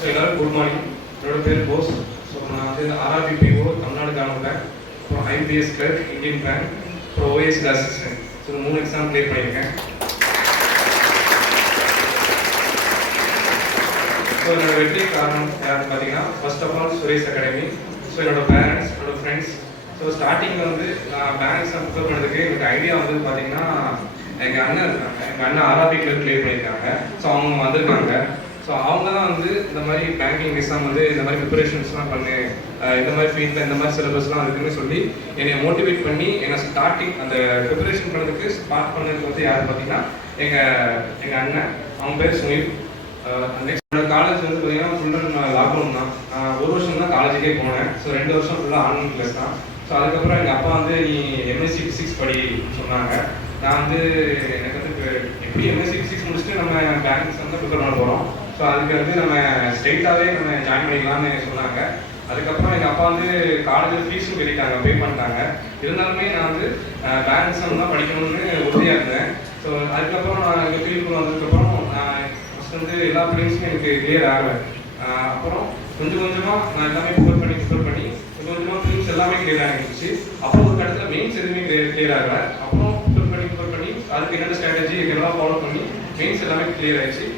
So எல்லோரும் good morning. என்னோட பேர் போஸ். ஸோ நான் வந்து ஆர்ஆர்பிபிஓ தமிழ்நாடு கிராம பேங்க், அப்புறம் ஐபிஎஸ் கிளர்க் இந்தியன் பேங்க், அப்புறம் OSC assistant. So 3 exam clear பண்ணியிருக்கேன். ஸோ என்னோட வெற்றி காரணம் யாருன்னு பார்த்தீங்கன்னா, first of all Suresh academy. So என்னோட பேரண்ட்ஸ், என்னோட ஃப்ரெண்ட்ஸ். ஸோ ஸ்டார்டிங்கில் வந்து நான் பேங்க் எக்ஸாம் ப்ரிப்பேர் பண்ணுறதுக்கு எனக்கு ஐடியா வந்து பார்த்தீங்கன்னா, எங்கள் அண்ணன் இருக்காங்க. எங்கள் அண்ணன் ஆர்ஆர்பி கிளர்க் கிளியர் பண்ணியிருக்காங்க. ஸோ அவங்க வந்திருக்காங்க. ஸோ அவங்க தான் வந்து இந்த மாதிரி பேங்கிங் எக்ஸாம் வந்து இந்த மாதிரி ப்ரிப்பரேஷன்ஸ்லாம் பண்ணு, இந்த மாதிரி ஃபீல்டில் இந்த மாதிரி சிலபஸ்லாம் இருக்குன்னு சொல்லி என்னை மோட்டிவேட் பண்ணி என்னை ஸ்டார்டிங் அந்த ப்ரிப்பரேஷன் பண்ணுறதுக்கு ஸ்டார்ட் பண்ணதுக்கு வந்து யார் பார்த்தீங்கன்னா எங்கள் அண்ணன். அவங்க பேர் சுனில். நெக்ஸ்ட் காலேஜ் வந்து பார்த்தீங்கன்னா ஃபுல் அண்ட் லாக்டவுன் தான். 1 வருஷம் தான் காலேஜுக்கே போனேன். ஸோ 2 வருஷம் ஃபுல்லாக ஆன்லைன் கிளாஸ் தான். ஸோ அதுக்கப்புறம் எங்கள் அப்பா வந்து நீ எம்எஸ்சி ஃபிசிக்ஸ் படி சொன்னாங்க. நான் வந்து எனக்கு வந்து எப்படி எம்எஸ்சி ஃபிசிக்ஸ் முடிச்சுட்டு நம்ம பேங்க்ஸ் வந்து ப்ரிப்பேர் பண்ண போகிறோம். ஸோ அதுக்கு வந்து நம்ம ஸ்ட்ரெயிட்டாகவே நம்ம ஜாயின் பண்ணிக்கலாம்னு சொன்னாங்க. அதுக்கப்புறம் எங்கள் அப்பா வந்து காலேஜில் ஃபீஸும் கட்டிட்டாங்க, பே பண்ணிட்டாங்க. இருந்தாலுமே நான் வந்து பேங்க் எக்ஸாம் தான் படிக்கணும்னு உறுதியாக இருந்தேன். ஸோ அதுக்கப்புறம் நான் எங்கள் ஃபீல்டுக்குள்ள வந்ததுக்கப்புறம் நான் ஃபஸ்ட் வந்து எல்லா ப்ரிலிம்ஸும் எனக்கு கிளியர் ஆகலை. அப்புறம் கொஞ்சம் கொஞ்சமாக நான் எல்லாமே ப்ரிப்பேர் பண்ணி கொஞ்சம் கொஞ்சமாக ப்ரிலிம்ஸ் எல்லாமே கிளியர் ஆகிடுச்சு. அப்புறம் ஒரு கட்டத்தில் மெயின்ஸ் எதுவுமே கிளியர் ஆகலை. அப்புறம் ப்ரிப்பேர் பண்ணி அதுக்கு என்னென்ன ஸ்ட்ராட்டஜி எல்லாம் ஃபாலோ பண்ணி மெயின்ஸ் எல்லாமே கிளியர் ஆகிடுச்சு.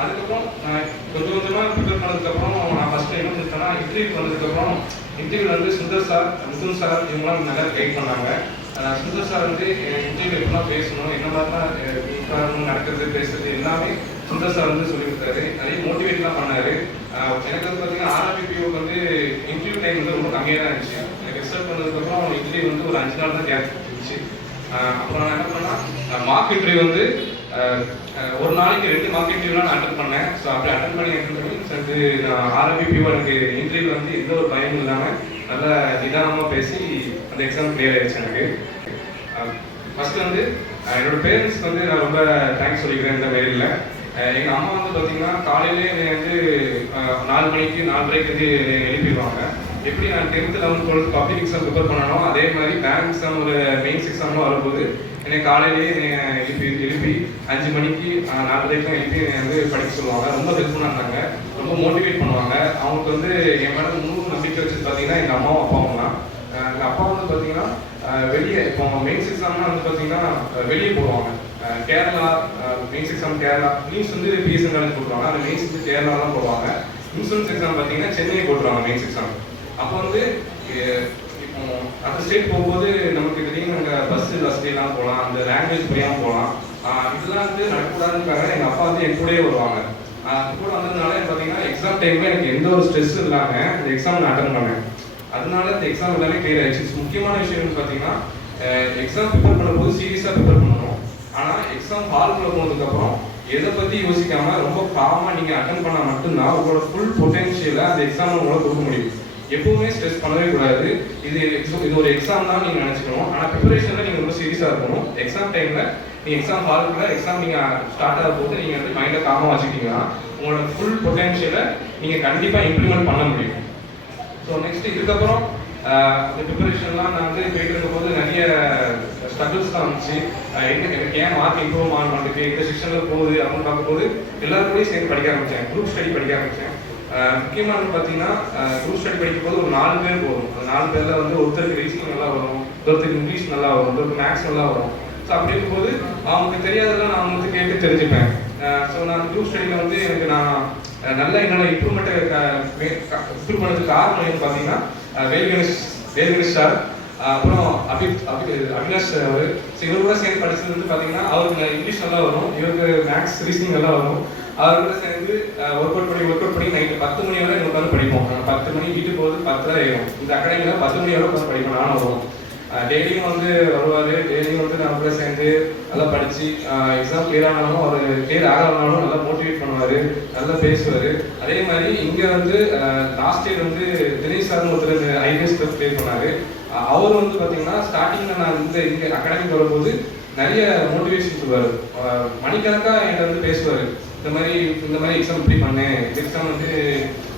அதுக்கப்புறம் நான் கொஞ்சம் கொஞ்சமாக ப்ரிப்பேர் பண்ணதுக்கப்புறம் நான் ஃபஸ்ட்டு என்ன செஞ்சேன்னா, இன்டர்வியூ வந்ததுக்கப்புறம் இன்டர்வியூவில் வந்து சுந்தர் சார், மிதுன் சார் இவங்களாம் நல்லா கைட் பண்ணாங்க. சுந்தர் சார் வந்து இன்டர்வியூ எப்படிலாம் பேசணும், என்ன மாதிரிலாம் நடக்கிறது, பேசுறது எல்லாமே சுந்தர் சார் வந்து சொல்லி கொடுத்தாரு. நிறைய மோட்டிவேட்லாம் பண்ணார். எனக்கு வந்து பார்த்தீங்கன்னா ஆர்ஆர்பிபிஓக்கு வந்து இன்டர்வியூ டைம் வந்து ரொம்ப கம்மியாக தான் இருந்துச்சு. எனக்கு ரிசல்ட் பண்ணதுக்கப்புறம் இன்டர்வியூ வந்து ஒரு 5 நாள் தான் கேப் இருந்துச்சு. அப்புறம் நான் என்ன பண்ணேன்னா, மார்க் இன்டர்வியூ வந்து ஒரு நாளைக்கு 2 மார்க் இன்டர்வியூலாம் நான் அட்டன் பண்ணேன். ஸோ அப்படி அட்டன் பண்ணி சேர்ந்து நான் ஆர்ஆர்பிபிஓ எனக்கு இன்டர்வியூ வந்து எந்த ஒரு பயமும் இல்லாமல் நல்லா நிதானமாக பேசி அந்த எக்ஸாம் கிளியர் ஆகிடுச்சு எனக்கு. ஃபஸ்ட்டு வந்து என்னோட பேரண்ட்ஸ்க்கு வந்து நான் ரொம்ப தேங்க்ஸ் சொல்லிக்கிறேன் இந்த மெயிலில். எங்கள் அம்மா வந்து பார்த்தீங்கன்னா காலையிலே என்னை வந்து 4 மணிக்கு 4:30 வந்து எழுப்பிடுவாங்க. எப்படி நான் 10th 11th 12th public exam prepare பண்ணணும், அதே மாதிரி பேங்க் எக்ஸாம் ஒரு மெயின்ஸ் எக்ஸாம்லாம் வரும்போது என்னை காலையிலேயே எழுப்பி 5 மணிக்கு 4:30 எழுப்பி என்னை வந்து படிக்க சொல்லுவாங்க. ரொம்ப ஹெல்ப்ஃபுல்லாக இருந்தாங்க, ரொம்ப மோட்டிவேட் பண்ணுவாங்க. அவங்களுக்கு வந்து என் மேலே 100 நம்பிக்கை வச்சது பார்த்தீங்கன்னா எங்கள் அம்மாவும் அப்பாவும் தான். எங்கள் அப்பா வந்து பார்த்தீங்கன்னா வெளியே இப்போ மெயின்ஸ் எக்ஸாம்லாம் வந்து பார்த்தீங்கன்னா வெளியே போடுவாங்க. Kerala mains exam Kerala, means வந்து பிஎஸ்என் காலேஜ் போட்டுருவாங்க. அந்த மெயின்ஸ் வந்து கேரளா தான் போடுவாங்க. இன்சூரன்ஸ் எக்ஸாம் பார்த்தீங்கன்னா சென்னை போட்டுருவாங்க மெயின்ஸ் எக்ஸாம். அப்போ வந்து இப்போ அந்த ஸ்டேட் போகும்போது நமக்கு திடீர்னு நாங்கள் பஸ்ஸு வசதியெல்லாம் போகலாம், அந்த லாங்குவேஜ் புரியாமல் போகலாம். இதெல்லாம் வந்து நடக்கக்கூடாதுக்காக எங்கள் அப்பா வந்து என் கூடயே வருவாங்க. கூட வந்ததுனால பார்த்தீங்கன்னா எக்ஸாம் டைமில் எனக்கு எந்த ஒரு ஸ்ட்ரெஸ்ஸும் இல்லாமல் அந்த எக்ஸாம் நான் அட்டன் பண்ணேன். அதனால இந்த எக்ஸாம் எல்லாமே கிளியர் ஆயிடுச்சு. முக்கியமான விஷயம் பார்த்தீங்கன்னா, எக்ஸாம் ப்ரிப்பேர் பண்ணும்போது சீரியஸாக ப்ரிப்பேர் பண்ணணும். ஆனால் எக்ஸாம் ஹால்குள்ளே போனதுக்கப்புறம் எதை பற்றி யோசிக்காமல் ரொம்ப காமாக நீங்கள் அட்டன் பண்ணால் மட்டும்தான் உங்களோட ஃபுல் பொட்டென்ஷியலை அந்த எக்ஸாம் உங்களால் கொடுக்க முடியும். எப்பவுமே ஸ்ட்ரெஸ் பண்ணவே கூடாது. இது ஒரு எக்ஸாம் தான் நீங்கள் நினச்சிக்கணும். ஆனால் ப்ரிப்பரேஷனில் நீங்கள் ரொம்ப சீரியஸாக இருக்கணும். எக்ஸாம் டைமில் நீங்கள் எக்ஸாம் ஹாலுக்குள்ள எக்ஸாம் நீங்கள் ஸ்டார்ட் ஆகும் போது நீங்கள் வந்து மைண்டை காமாக வச்சுக்கிட்டீங்கன்னா உங்களோட ஃபுல் பொட்டென்ஷியலை நீங்கள் கண்டிப்பாக இம்ப்ளிமெண்ட் பண்ண முடியும். ஸோ நெக்ஸ்ட் இதுக்கப்புறம் அந்த ப்ரிப்பரேஷன்லாம் நான் வந்து போயிட்டு இருக்கும்போது நிறைய ஸ்ட்ரகிள்ஸ் தான் வந்துச்சு. எனக்கு ஏன் மார்க் இம்ப்ரூவ் ஆகணுன்றதுக்கு இந்த செக்ஷனில் போகுது அப்படின்னு பார்க்கும்போது எல்லாருக்கூடயும் சேர்ந்து படிக்க ஆரம்பித்தேன். குரூப் ஸ்டடி படிக்க ஆரம்பித்தேன். முக்கியமாக பார்த்தீங்கன்னா குரூப் ஸ்டடி படிக்கும்போது ஒரு 4 பேர் போகும். அந்த 4 பேரில் வந்து ஒருத்தருக்கு ரீசனிங் நல்லா வரும், ஒருத்தருக்கு இங்கிலீஷ் நல்லா வரும், ஒருத்தருக்கு மேக்ஸ் நல்லா வரும். ஸோ அப்படி இருக்கும்போது அவங்களுக்கு தெரியாததெல்லாம் நான் அவங்களுக்கு கேட்டு தெரிஞ்சுப்பேன். ஸோ நான் குரூப் ஸ்டடியில் வந்து எனக்கு நான் நல்ல என்னோட இம்ப்ரூவ்மெண்ட்டை இம்ப்ரூவ் பண்ணதுக்கு காரணம் என்னன்னு பார்த்தீங்கன்னா வேல்கணேஷ் சார், அப்புறம் அவினாஷ் அவர். இவரோட சேர்ந்து படிச்சது வந்து பார்த்தீங்கன்னா அவருக்கு இங்கிலீஷ் நல்லா வரும், இவருக்கு மேக்ஸ் ரீசனிங் நல்லா வரும். அவரோட சேர்ந்து ஒர்க் அவுட் பண்ணி நைட்டு 10 மணி வரை உட்காந்து படிப்போம். 10 மணி வீட்டுக்கு போகுது 10:30 ஆயிடும். இந்த அகாடமியில் 10 மணி வரை உட்காந்து படிப்போம். நானும் வரும். டெய்லியும் வந்து வருவார். டெய்லியும் வந்து நான் கூட சேர்ந்து நல்லா படித்து எக்ஸாம் கிளியர் ஆனாலும் அவர் கிளியர் ஆகலனாலும் நல்லா மோட்டிவேட் பண்ணுவார், நல்லா பேசுவார். அதே மாதிரி இங்கே வந்து லாஸ்ட் இயர் வந்து தினேஷ் சார்னு ஒருத்தர் ஐபிஎஸ் கிளியர் பண்ணார். அவர் வந்து பார்த்தீங்கன்னா ஸ்டார்டிங்கில் நான் இங்கே அகாடமிக்கு வரும்போது நிறைய மோட்டிவேஷன் சொல்லுவார். மணிக்கணக்காக என்கிட்ட வந்து பேசுவார். இந்த மாதிரி எக்ஸாம் இப்படி பண்ணேன், இந்த எக்ஸாம் வந்து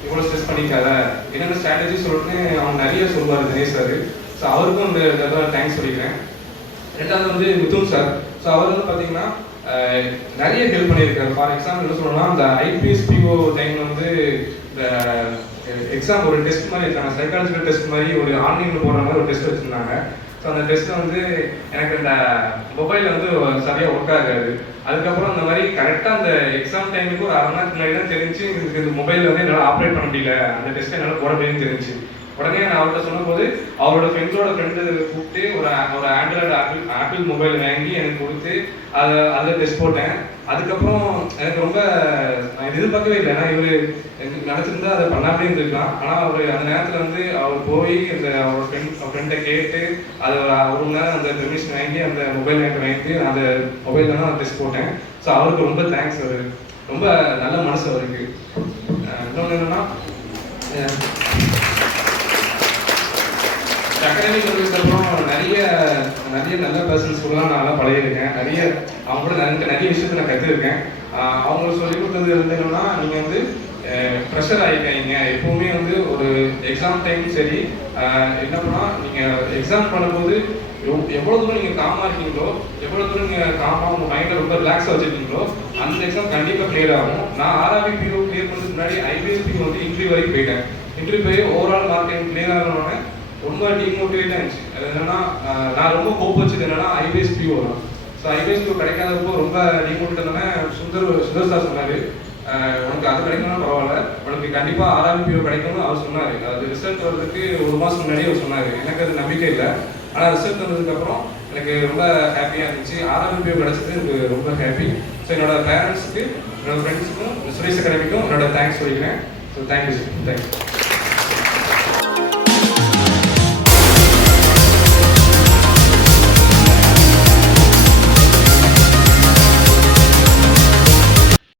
இவ்வளோ ஸ்ட்ரெஸ் பண்ணிக்காத, என்னென்ன ஸ்ட்ராட்டஜி சொல்லிட்டுன்னு அவங்க நிறைய சொல்லுவார் தினேஷ் சார். ஸோ அவருக்கும் இந்த இதில் தேங்க்ஸ் சொல்லிக்கிறேன். ரெண்டாவது வந்து மிதுன் சார். ஸோ அவர் வந்து பார்த்தீங்கன்னா நிறைய ஹெல்ப் பண்ணியிருக்காரு. ஃபார் எக்ஸாம்பிள் என்ன சொல்லணும்னா, அந்த ஐபிஎஸ் பிஓ டைமில் வந்து எக்ஸாம் ஒரு டெஸ்ட் மாதிரி வச்சாங்க, சைக்காலஜிக்கல் டெஸ்ட் மாதிரி ஒரு ஆன்லைனில் போடுற மாதிரி ஒரு டெஸ்ட் வச்சுருந்தாங்க. ஸோ அந்த டெஸ்ட்டில் வந்து எனக்கு இந்த மொபைலில் வந்து சரியாக ஒர்க் ஆகாது. அதுக்கப்புறம் அந்த மாதிரி கரெக்டாக அந்த எக்ஸாம் டைமுக்கு ஒரு அரை மணி நேரத்துக்கு முன்னாடி தான் தெரிஞ்சு இந்த மொபைலில் வந்து என்னால் ஆப்ரேட் பண்ண முடியல, அந்த டெஸ்ட்டை என்னால் போட முடியும்னு தெரிஞ்சு. உடனே நான் அவர்கிட்ட சொன்னபோது அவரோட ஃப்ரெண்டு கூப்பிட்டு ஒரு ஆண்ட்ராய்டு ஆப்பிள் மொபைல் வாங்கி எனக்கு கொடுத்து அதில் டெஸ்ட் போட்டேன். அதுக்கப்புறம் எனக்கு ரொம்ப நான் எதிர்பார்க்கவே இல்லை, ஏன்னா இவர் நினச்சிருந்தா அதை பண்ணாமே இருந்திருக்கலாம். ஆனால் அவர் அந்த நேரத்தில் வந்து அவர் போய் அந்த அவரோட ஃப்ரெண்டை கேட்டு அதை ஒரு மணி நேரம் அந்த பெர்மிஷன் வாங்கி அந்த மொபைல் வாங்கி அந்த மொபைலில் தான் நான் டெஸ்ட் போட்டேன். ஸோ அவருக்கு ரொம்ப தேங்க்ஸ், அவர் ரொம்ப நல்ல மனசு அவருக்கு. இன்னொன்று என்னென்னா அகாடமிக் வந்ததுக்கப்புறம் நிறைய நல்ல பர்சன்ஸ் கூட நான் பழகிருக்கேன். அவங்க கூட நிறைய விஷயத்தை நான் கற்றுருக்கேன். அவங்களுக்கு சொல்லி கொடுத்தது வந்து என்னன்னா, நீங்கள் வந்து ப்ரெஷர் ஆகிக்காங்க. எப்பவுமே வந்து ஒரு எக்ஸாம் டைம் சரி, என்ன பண்ணால் நீங்கள் எக்ஸாம் பண்ணும்போது எவ்வளோ தூரம் நீங்கள் காமாக இருக்கீங்களோ, எவ்வளோ தூரம் நீங்கள் காமாக உங்கள் மைண்டை ரொம்ப ரிலாக்ஸாக வச்சுருக்கீங்களோ அந்த எக்ஸாம் கண்டிப்பாக கிளியர் ஆகும். நான் ஆர்ஆர்பி பிஓ கிளியர் பண்ணுறதுக்கு முன்னாடி ஐபிஎஸ்பி வந்து இன்டர்வியூ வரைக்கும் போயிட்டேன். இன்டர்வியூ போய் ஓவரால் மார்க் கிளியர் ஆகணுன்னே ரொம்ப டிமோட்டிவேட் ஆச்சு. அது என்னன்னா, நான் ரொம்ப ஹோப் வச்சது என்னன்னா ஐபிஎஸ் பிஓ தான். ஸோ ஐபிஎஸ் பிஓ கிடைக்காதப்போ ரொம்ப டிமோட்டிவேட் இருந்தோன்னே சுந்தர் சார் சொன்னார், உனக்கு அது கிடைக்கணும்னா பரவாயில்ல, உனக்கு கண்டிப்பாக ஆர்ஆர்பி பிஓ கிடைக்கணும்னு அவர் சொன்னார். அது ரிசல்ட் வர்றதுக்கு ஒரு மாதம் முன்னாடியே அவர் சொன்னார். எனக்கு அது நம்பிக்கை இல்லை, ஆனால் ரிசல்ட் வந்ததுக்கப்புறம் எனக்கு ரொம்ப ஹாப்பியாக இருந்துச்சு. ஆர்ஆர்பி பிஓ கிடைச்சது எனக்கு ரொம்ப ஹாப்பி. ஸோ என்னோட பேரண்ட்ஸுக்கு, என்னோட ஃப்ரெண்ட்ஸுக்கும், சுரேஷ் அகாடமிக்கும் என்னோட தேங்க்ஸ் சொல்லிக்கிறேன். So thank you.